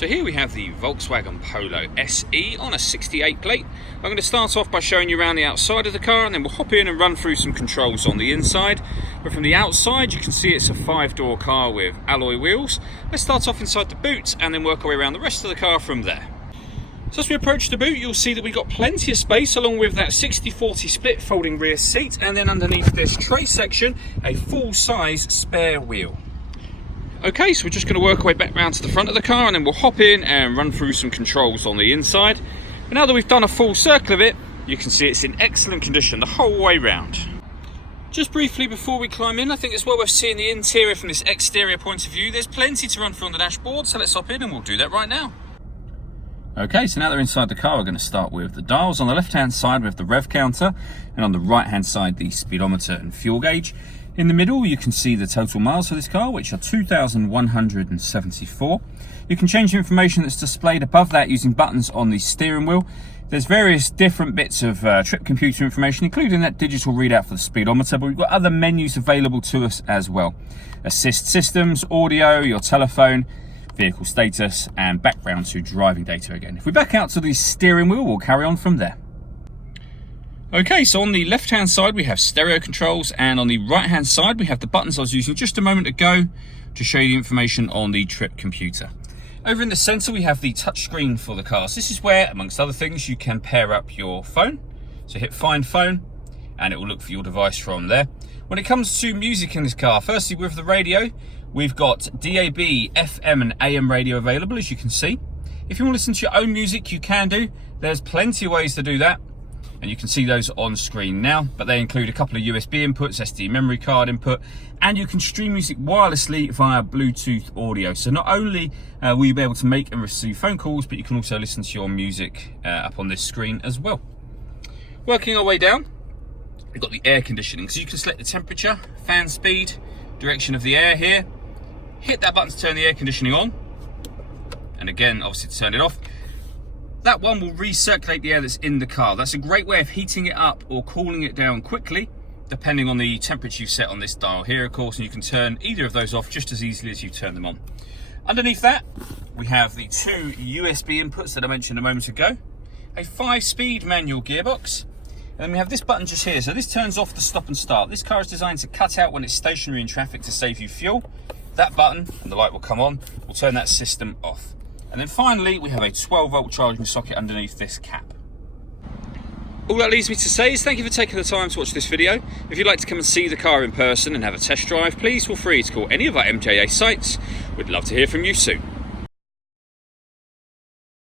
So here we have the Volkswagen Polo SE on a 68 plate. I'm going to start off by showing you around the outside of the car, and then we'll hop in and run through some controls on the inside. But from the outside you can see it's a 5-door car with alloy wheels. Let's start off inside the boot and then work our way around the rest of the car from there. So as we approach the boot, you'll see that we've got plenty of space along with that 60-40 split folding rear seat, and then underneath this tray section a full-size spare wheel. Okay, so we're just going to work our way back round to the front of the car, and then we'll hop in and run through some controls on the inside. But now that we've done a full circle of it, you can see it's in excellent condition the whole way round. Just briefly before we climb in, I think it's well worth seeing the interior from this exterior point of view. There's plenty to run through on the dashboard, so let's hop in and we'll do that right now. Okay, so now they're inside the car, we're going to start with the dials. On the left hand side we have the rev counter, and on the right hand side the speedometer and fuel gauge. In the middle you can see the total miles for this car, which are 2,174. You can change the information that's displayed above that using buttons on the steering wheel. There's various different bits of trip computer information, including that digital readout for the speedometer, but we've got other menus available to us as well. Assist systems, audio, your telephone, vehicle status, and background to driving data again. If we back out to the steering wheel, we'll carry on from there. Okay, so on the left hand side we have stereo controls, and on the right hand side we have the buttons I was using just a moment ago to show you the information on the trip computer. Over in the center we have the touchscreen for the car. So this is where, amongst other things, you can pair up your phone. So hit find phone and it will look for your device from there. When it comes to music in this car, firstly with the radio, we've got DAB, FM and AM radio available, as you can see. If you want to listen to your own music, you can do. There's plenty of ways to do that, and you can see those on screen now, but they include a couple of USB inputs, SD memory card input, and you can stream music wirelessly via Bluetooth audio. So not only will you be able to make and receive phone calls, but you can also listen to your music up on this screen as well. Working our way down, we've got the air conditioning. So you can select the temperature, fan speed, direction of the air here. Hit that button to turn the air conditioning on, and again, obviously, to turn it off. That one will recirculate the air that's in the car. That's a great way of heating it up or cooling it down quickly, depending on the temperature you set on this dial here, of course, and you can turn either of those off just as easily as you turn them on. Underneath that, we have the two USB inputs that I mentioned a moment ago, a 5-speed manual gearbox, and then we have this button just here. So this turns off the stop and start. This car is designed to cut out when it's stationary in traffic to save you fuel. That button, and the light will come on, will turn that system off. And then finally, we have a 12-volt charging socket underneath this cap. All that leaves me to say is thank you for taking the time to watch this video. If you'd like to come and see the car in person and have a test drive, please feel free to call any of our MJA sites. We'd love to hear from you soon.